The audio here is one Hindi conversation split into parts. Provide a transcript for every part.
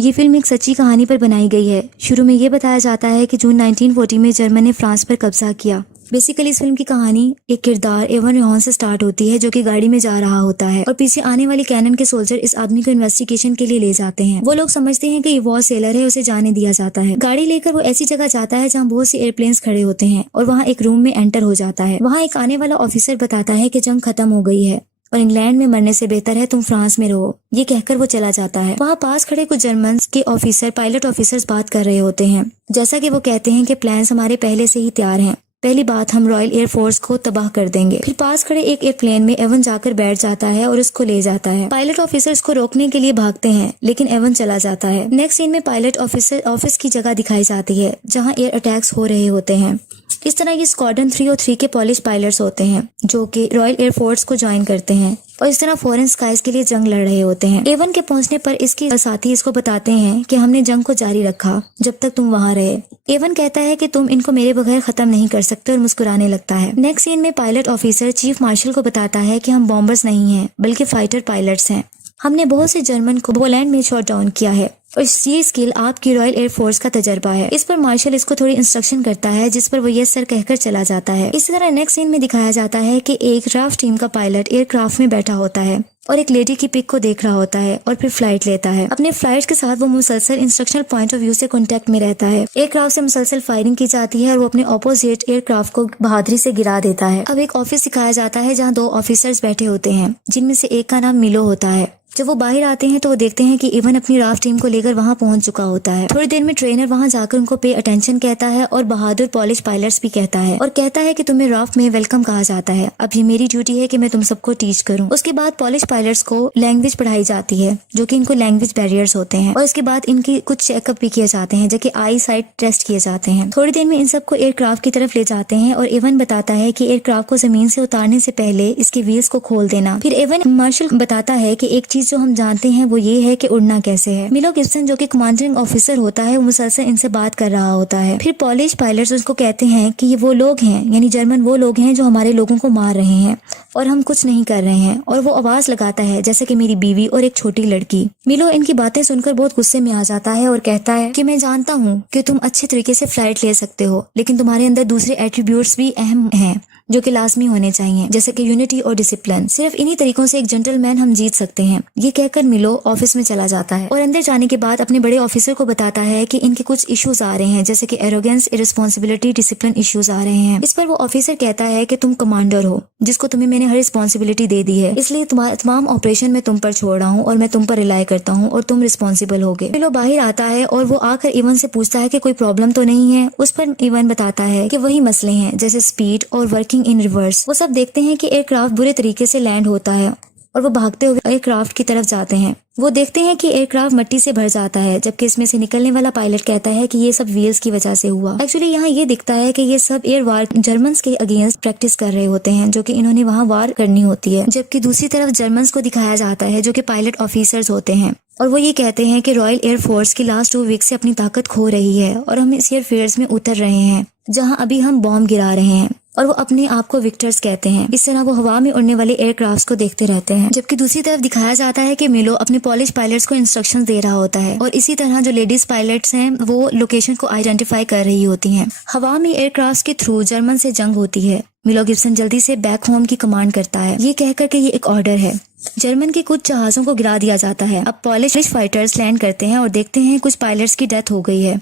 ये फिल्म एक सच्ची कहानी पर बनाई गई है। शुरू में ये बताया जाता है कि जून 1940 में जर्मन ने फ्रांस पर कब्जा किया। बेसिकली इस फिल्म की कहानी एक किरदार एवन रेहॉन से स्टार्ट होती है, जो कि गाड़ी में जा रहा होता है और पीछे आने वाली कैनन के सोल्जर इस आदमी को इन्वेस्टिगेशन के लिए ले जाते हैं। वो लोग समझते हैं कि ये वॉर सेलर है, उसे जाने दिया जाता है। गाड़ी लेकर वो ऐसी जगह जाता है जहाँ बहुत से एयरप्लेन्स खड़े होते हैं और वहाँ एक रूम में एंटर हो जाता है। वहाँ एक आने वाला ऑफिसर बताता है कि जंग खत्म हो गई है और इंग्लैंड में मरने से बेहतर है तुम फ्रांस में रहो। ये कहकर वो चला जाता है। वहाँ पास खड़े कुछ जर्मन के ऑफिसर पायलट ऑफिसर्स बात कर रहे होते हैं। जैसा कि वो कहते हैं कि प्लान्स हमारे पहले से ही तैयार हैं। पहली बात, हम रॉयल एयरफोर्स को तबाह कर देंगे। फिर पास खड़े एक एयरप्लेन में एवन जाकर बैठ जाता है और उसको ले जाता है। पायलट ऑफिसर उसको रोकने के लिए भागते हैं, लेकिन एवन चला जाता है। नेक्स्ट सीन में पायलट ऑफिसर ऑफिस की जगह दिखाई जाती है जहाँ एयर अटैक्स हो रहे होते हैं। इस तरह ये स्क्वाड्रन 3 और 3 के पॉलिश पायलट्स होते हैं जो कि रॉयल एयरफोर्स को ज्वाइन करते हैं और इस तरह फॉरेन स्काइज के लिए जंग लड़ रहे होते हैं। एवन के पहुंचने पर इसके साथी इसको बताते हैं कि हमने जंग को जारी रखा जब तक तुम वहां रहे। एवन कहता है कि तुम इनको मेरे बगैर खत्म नहीं कर सकते और मुस्कुराने लगता है। नेक्स्ट सीन में पायलट ऑफिसर चीफ मार्शल को बताता है कि हम बॉम्बर्स नहीं हैं बल्कि फाइटर पायलट्स हैं। हमने बहुत से जर्मन को पोलैंड में शॉट डाउन किया है और ये स्किल आपकी रॉयल एयरफोर्स का तजर्बा है। इस पर मार्शल इसको थोड़ी इंस्ट्रक्शन करता है, जिस पर वो यस सर कहकर चला जाता है। इसी तरह नेक्स्ट सीन में दिखाया जाता है कि एक राफ्ट टीम का पायलट एयरक्राफ्ट में बैठा होता है और एक लेडी की पिक को देख रहा होता है और फिर फ्लाइट लेता है। अपने फ्लाइट के साथ वो मुसलसल इंस्ट्रक्शनल पॉइंट ऑफ व्यू से कांटेक्ट में रहता है। एयरक्राफ्ट से मुसलसल फायरिंग की जाती है और वो अपने ऑपोजिट एयरक्राफ्ट को बहादुरी से गिरा देता है। अब एक ऑफिस दिखाया जाता है जहाँ 2 ऑफिसर्स बैठे होते हैं, जिनमें से एक का नाम मिलो होता है। जब वो बाहर आते हैं तो वो देखते हैं कि इवन अपनी राफ्ट टीम को लेकर वहां पहुंच चुका होता है। थोड़ी देर में ट्रेनर वहां जाकर उनको पे अटेंशन कहता है और बहादुर पॉलिश पायलट्स भी कहता है और कहता है कि तुम्हें राफ्ट में वेलकम कहा जाता है। अब ये मेरी ड्यूटी है कि मैं तुम सबको टीच करूं। उसके बाद पॉलिश पायलट्स को लैंग्वेज पढ़ाई जाती है, जो कि इनको लैंग्वेज बैरियर्स होते हैं और इसके बाद इनकी कुछ चेकअप भी किए जाते हैं, जो कि आई साइट टेस्ट किए जाते हैं। थोड़ी देर में इन सबको एयरक्राफ्ट की तरफ ले जाते हैं और एवन बताता है कि एयरक्राफ्ट को जमीन से उतारने से पहले इसके व्हील्स को खोल देना। फिर एवन मार्शल बताता है कि एक चीज जो हम जानते हैं वो ये है कि उड़ना कैसे है। मिलो गिब्सन जो कि कमांडिंग ऑफिसर होता है वो मुसलसल इनसे बात कर रहा होता है। फिर पॉलिश पायलट्स उसको कहते हैं कि ये वो लोग हैं, यानी जर्मन वो लोग हैं जो हमारे लोगों को मार रहे हैं और हम कुछ नहीं कर रहे हैं। और वो आवाज लगाता है जैसे कि मेरी बीवी और एक छोटी लड़की। मिलो इनकी बातें सुनकर बहुत गुस्से में आ जाता है और कहता है कि मैं जानता हूँ कि तुम अच्छे तरीके से फ्लाइट ले सकते हो, लेकिन तुम्हारे अंदर दूसरे एट्रीब्यूट्स भी अहम हैं जो कि लाजमी होने चाहिए, जैसे कि यूनिटी और डिसिप्लिन। सिर्फ इन्हीं तरीकों से एक जेंटलमैन हम जीत सकते हैं। ये कहकर मिलो ऑफिस में चला जाता है और अंदर जाने के बाद अपने बड़े ऑफिसर को बताता है कि इनके कुछ इश्यूज आ रहे हैं, जैसे कि एरोगेंस, इररिस्पॉन्सिबिलिटी, डिसिप्लिन इश्यूज आ रहे हैं। इस पर वो ऑफिसर कहता है कि तुम कमांडर हो, जिसको तुम्हें मैंने हर रिस्पॉन्सिबिलिटी दे दी है, इसलिए तमाम ऑपरेशन में तुम पर छोड़ रहा हूँ और मैं तुम पर रिलाई करता हूँ और तुम रिस्पॉन्सिबल होगे। मिलो बाहर आता है और वो आकर इवन से पूछता है कि कोई प्रॉब्लम तो नहीं है। उस पर इवन बताता है कि वही मसले हैं, जैसे स्पीड और वर्किंग इन रिवर्स। वो सब देखते हैं कि एयरक्राफ्ट बुरे तरीके से लैंड होता है और वो भागते हुए एयरक्राफ्ट की तरफ जाते हैं। वो देखते हैं कि एयरक्राफ्ट मिट्टी से भर जाता है, जबकि इसमें से निकलने वाला पायलट कहता है कि ये सब व्हील्स की वजह से हुआ। एक्चुअली यहाँ ये दिखता है कि ये सब एयर वार जर्मन्स के अगेंस्ट प्रैक्टिस कर रहे होते हैं, जो कि इन्होंने वहाँ वार करनी होती है। जबकि दूसरी तरफ जर्मन्स को दिखाया जाता है जो कि पायलट ऑफिसर्स होते हैं और वो ये कहते हैं कि रॉयल एयरफोर्स की लास्ट 2 वीक से अपनी ताकत खो रही है और हम इस एयरफील्ड्स में उतर रहे हैं जहाँ अभी हम बॉम्ब गिरा रहे हैं और वो अपने आप को विक्टर्स कहते हैं। इस तरह वो हवा में उड़ने वाले एयरक्राफ्ट्स को देखते रहते हैं। जबकि दूसरी तरफ दिखाया जाता है कि मिलो अपने पॉलिश पायलट्स को इंस्ट्रक्शंस दे रहा होता है और इसी तरह जो लेडीज पायलट्स हैं वो लोकेशन को आइडेंटिफाई कर रही होती हैं। हवा में एयरक्राफ्ट्स के थ्रू जर्मन से जंग होती है। मिलो गिब्सन जल्दी से बैक होम की कमांड करता है, ये कहकर के ये एक ऑर्डर है। जर्मन के कुछ जहाजों को गिरा दिया जाता है। अब पॉलिश फाइटर्स लैंड करते हैं और देखते हैं कुछ पायलट्स की डेथ हो गई है,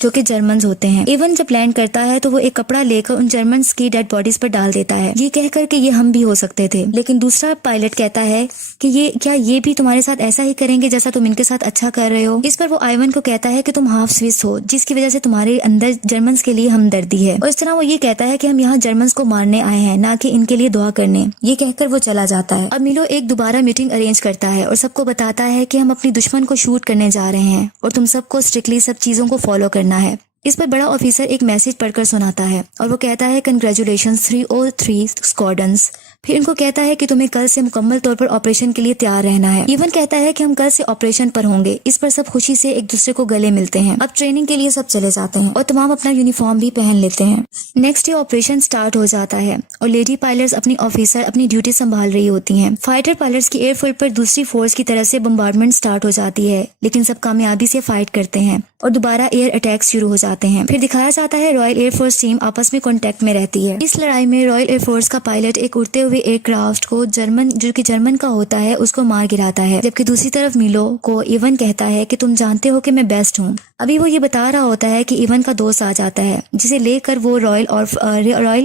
जो कि जर्मन्स होते हैं। इवन जब लैंड करता है तो वो एक कपड़ा लेकर उन जर्मन्स की डेड बॉडीज पर डाल देता है, ये कहकर के ये हम भी हो सकते थे। लेकिन दूसरा पायलट कहता है कि ये भी तुम्हारे साथ ऐसा ही करेंगे जैसा तुम इनके साथ अच्छा कर रहे हो। इस पर वो आइवन को कहता है कि तुम हाफ स्विस हो, जिसकी वजह से तुम्हारे अंदर जर्मन्स के लिए हमदर्दी है। और इस तरह वो ये कहता है कि हम यहाँ जर्मन्स को मारने आए हैं, ना कि इनके लिए दुआ करने। ये कहकर वो चला जाता है। अब मिलो एक दोबारा मीटिंग अरेंज करता है और सबको बताता है कि हम अपनी दुश्मन को शूट करने जा रहे हैं और तुम सबको स्ट्रिक्टली सब चीजों को फॉलो करना है। इस पर बड़ा ऑफिसर एक मैसेज पढ़कर सुनाता है और वो कहता है कंग्रेचुलेशंस 303 स्क्वाड्रंस। फिर इनको कहता है कि तुम्हें कल से मुकम्मल तौर पर ऑपरेशन के लिए तैयार रहना है। इवन कहता है कि हम कल से ऑपरेशन पर होंगे। इस पर सब खुशी से एक दूसरे को गले मिलते हैं। अब ट्रेनिंग के लिए सब चले जाते हैं और तमाम अपना यूनिफॉर्म भी पहन लेते हैं। नेक्स्ट डे ऑपरेशन स्टार्ट हो जाता है और लेडी पायलट्स अपनी ऑफिसर अपनी ड्यूटी संभाल रही होती हैं। फाइटर पायलट्स की एयरफील्ड पर दूसरी फोर्स की तरफ से बम्बार्डमेंट स्टार्ट हो जाती है, लेकिन सब कामयाबी से फाइट करते हैं और दोबारा एयर अटैक्स शुरू हो जाते हैं। फिर दिखाया जाता है रॉयल एयरफोर्स टीम आपस में कांटेक्ट में रहती है। इस लड़ाई में रॉयल एयरफोर्स का पायलट एक उड़ते हुए एयरक्राफ्ट को जो कि जर्मन का होता है उसको मार गिराता है, जबकि दूसरी तरफ मिलो को इवन कहता है कि तुम जानते हो कि मैं बेस्ट हूँ। अभी वो ये बता रहा होता है कि इवन का दोस्त आ जाता है, जिसे लेकर वो रॉयल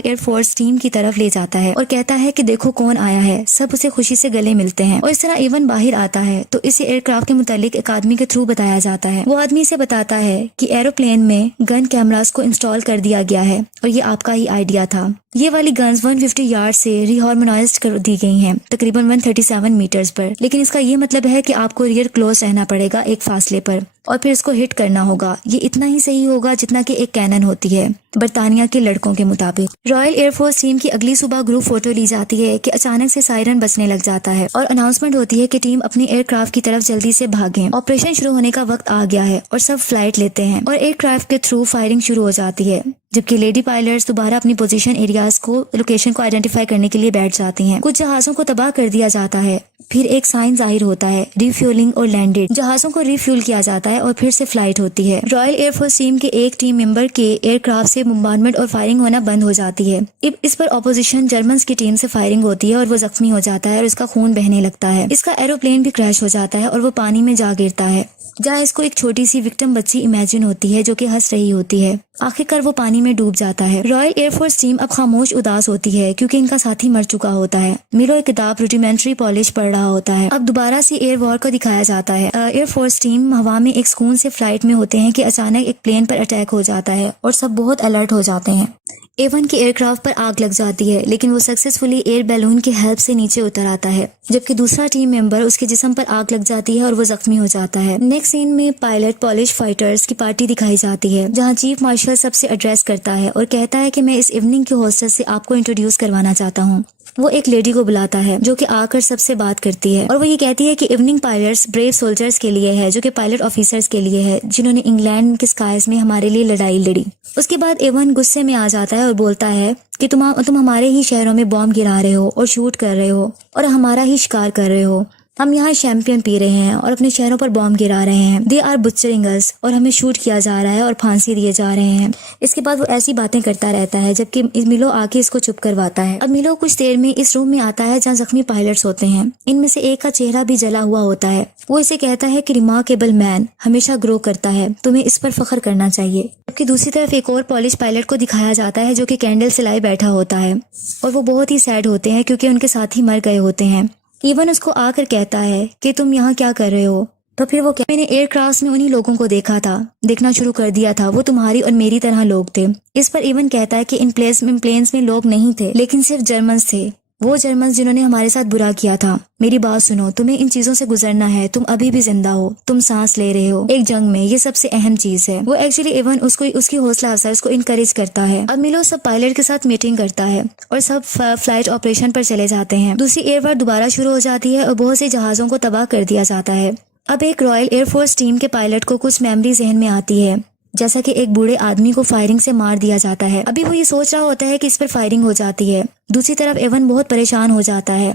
एयरफोर्स टीम की तरफ ले जाता है और कहता है कि देखो कौन आया है। सब उसे खुशी से गले मिलते हैं और इस तरह इवन बाहर आता है तो इसे एयरक्राफ्ट के मुतालिक एक आदमी के थ्रू बताया जाता है। वो आदमी से बताता है कि एरोप्लेन में गन कैमरास को इंस्टॉल कर दिया गया है और ये आपका ही आइडिया था। ये वाली गन्स 150 यार्ड से रिहार्मोनाइज्ड कर दी गई हैं, तकरीबन 137 मीटर्स पर। लेकिन इसका ये मतलब है कि आपको रियर क्लोज रहना पड़ेगा एक फासले पर और फिर इसको हिट करना होगा। ये इतना ही सही होगा जितना कि एक कैनन होती है बरतानिया के लड़कों के मुताबिक। रॉयल एयरफोर्स टीम की अगली सुबह ग्रुप फोटो ली जाती है कि अचानक से सायरन बजने लग जाता है और अनाउंसमेंट होती है कि टीम अपनी एयरक्राफ्ट की तरफ जल्दी से भागें। ऑपरेशन शुरू होने का वक्त आ गया है और सब फ्लाइट लेते हैं और एयरक्राफ्ट के थ्रू फायरिंग शुरू हो जाती है, जबकि लेडी पायलट्स दोबारा अपनी पोजीशन एरियाज को लोकेशन को आइडेंटिफाई करने के लिए बैठ जाती हैं। कुछ जहाजों को तबाह कर दिया जाता है। फिर एक साइन जाहिर होता है रिफ्यूलिंग और लैंडेड। जहाजों को रिफ्यूल किया जाता है और फिर से फ्लाइट होती है। रॉयल एयरफोर्स टीम के एक टीम मेंबर के एयरक्राफ्ट से बम्बार्डमेंट और फायरिंग होना बंद हो जाती है। इस पर ऑपोजिशन जर्मन्स की टीम से फायरिंग होती है और वो जख्मी हो जाता है और इसका खून बहने लगता है। इसका एरोप्लेन भी क्रैश हो जाता है और वो पानी में जा गिरता है, जहाँ इसको एक छोटी सी विक्टिम बच्ची इमेजिन होती है जो कि हंस रही होती है। आखिरकार वो पानी में डूब जाता है। रॉयल एयरफोर्स टीम अब खामोश उदास होती है क्योंकि इनका साथी मर चुका होता है। मिलो एक किताब रूडिमेंट्री पॉलिश पढ़ रहा होता है। अब दोबारा से एयर वॉर को दिखाया जाता है। एयरफोर्स टीम हवा में एक सुकून से फ्लाइट में होते हैं कि अचानक एक प्लेन पर अटैक हो जाता है और सब बहुत अलर्ट हो जाते हैं। एवन के एयरक्राफ्ट पर आग लग जाती है, लेकिन वो सक्सेसफुली एयर बैलून की हेल्प से नीचे उतर आता है, जबकि दूसरा टीम मेंबर उसके जिस्म पर आग लग जाती है और वो जख्मी हो जाता है। नेक्स्ट सीन में पायलट पॉलिश फाइटर्स की पार्टी दिखाई जाती है, जहां चीफ मार्शल सबसे एड्रेस करता है और कहता है कि मैं इस इवनिंग के होस्टेस से आपको इंट्रोड्यूस करवाना चाहता हूँ। वो एक लेडी को बुलाता है जो कि आकर सबसे बात करती है और वो ये कहती है कि इवनिंग पायलट्स ब्रेव सोल्जर्स के लिए है, जो कि पायलट ऑफिसर्स के लिए है जिन्होंने इंग्लैंड के स्काइज में हमारे लिए लड़ाई लड़ी। उसके बाद एवन गुस्से में आ जाता है और बोलता है कि तुम हमारे ही शहरों में बॉम्ब गिरा रहे हो और शूट कर रहे हो और हमारा ही शिकार कर रहे हो। हम यहाँ शैंपियन पी रहे हैं और अपने शहरों पर बॉम्ब गिरा रहे हैं। दे आर बुचरिंग अस, और हमें शूट किया जा रहा है और फांसी दिए जा रहे हैं। इसके बाद वो ऐसी बातें करता रहता है जबकि मिलो आके इसको चुप करवाता है। अब मिलो कुछ देर में इस रूम में आता है जहाँ जख्मी पायलट्स होते हैं। इनमें से एक का चेहरा भी जला हुआ होता है। वो इसे कहता है कि रिमार्केबल मैन हमेशा ग्रो करता है, तुम्हें इस पर फख्र करना चाहिए। जबकि दूसरी तरफ एक और पॉलिश पायलट को दिखाया जाता है जो कि कैंडल सिलाई बैठा होता है और वो बहुत ही सैड होते हैं क्योंकि उनके साथी मर गए होते हैं। इवन उसको आकर कहता है कि तुम यहाँ क्या कर रहे हो, तो फिर वो मैंने एयरक्राफ्ट में उन्हीं लोगों को देखना शुरू कर दिया था, वो तुम्हारी और मेरी तरह लोग थे। इस पर इवन कहता है कि इन प्लेन्स में लोग नहीं थे, लेकिन सिर्फ जर्मन्स थे, वो जर्मन्स जिन्होंने हमारे साथ बुरा किया था। मेरी बात सुनो, तुम्हें इन चीजों से गुजरना है। तुम अभी भी जिंदा हो, तुम सांस ले रहे हो एक जंग में, ये सबसे अहम चीज है। वो एक्चुअली इवन उसकी हौसला अफजाई उसको इनकरेज करता है। अब मिलो सब पायलट के साथ मीटिंग करता है और सब फ्लाइट ऑपरेशन पर चले जाते हैं। दूसरी एयर वॉर दोबारा शुरू हो जाती है और बहुत से जहाजों को तबाह कर दिया जाता है। अब एक रॉयल एयरफोर्स टीम के पायलट को कुछ मेमोरी जहन में आती है, जैसा कि एक बूढ़े आदमी को फायरिंग से मार दिया जाता है। अभी वो ये सोच रहा होता है कि इस पर फायरिंग हो जाती है। दूसरी तरफ एवन बहुत परेशान हो जाता है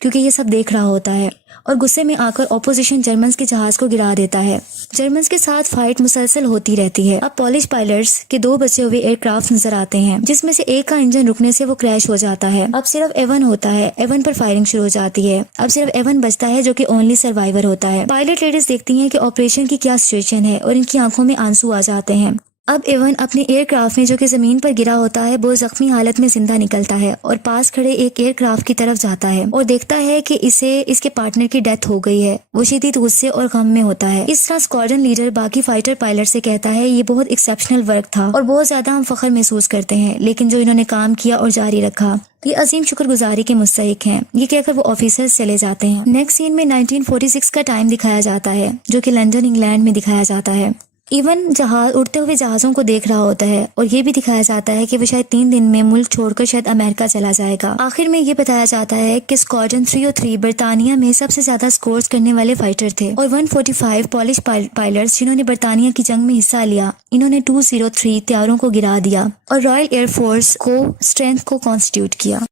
क्योंकि ये सब देख रहा होता है और गुस्से में आकर ऑपोजिशन जर्मन्स के जहाज को गिरा देता है। जर्मन्स के साथ फाइट मुसलसल होती रहती है। अब पॉलिश पायलट्स के दो बचे हुए एयरक्राफ्ट नजर आते हैं, जिसमें से एक का इंजन रुकने से वो क्रैश हो जाता है। अब सिर्फ एवन होता है। एवन पर फायरिंग शुरू हो जाती है। अब सिर्फ एवन बचता है जो कि ओनली सर्वाइवर होता है। पायलट लेडीज देखती हैं कि ऑपरेशन की क्या सिचुएशन है और इनकी आंखों में आंसू आ जाते हैं। अब एवन अपने एयरक्राफ्ट में जो कि जमीन पर गिरा होता है बहुत जख्मी हालत में जिंदा निकलता है और पास खड़े एक एयरक्राफ्ट की तरफ जाता है और देखता है कि इसके पार्टनर की डेथ हो गई है। वो शदीद गुस्से और गम में होता है। इस तरह स्क्वाड्रन लीडर बाकी फाइटर पायलट से कहता है ये बहुत एक्सेप्शनल वर्क था और बहुत ज्यादा हम फख्र महसूस करते हैं, लेकिन जो इन्होंने काम किया और जारी रखा ये अजीम शुक्रगुजारी के मुस्तहिक हैं। ये कहकर वो ऑफिसर्स चले जाते हैं। नेक्स्ट सीन में 1946 का टाइम दिखाया जाता है जो कि लंदन इंग्लैंड में दिखाया जाता है। इवन जहाज उड़ते हुए जहाज़ों को देख रहा होता है और ये भी दिखाया जाता है कि वो शायद 3 दिन में मुल्क छोड़कर शायद अमेरिका चला जाएगा। आखिर में ये बताया जाता है कि स्क्वाड्रन 303 बरतानिया में सबसे ज्यादा स्कोर्स करने वाले फाइटर थे और 145 पॉलिश पायलट्स जिन्होंने बरतानिया की जंग में हिस्सा लिया, इन्होंने 203 तैयारों को गिरा दिया और रॉयल एयरफोर्स को स्ट्रेंथ को कॉन्स्टिट्यूट किया।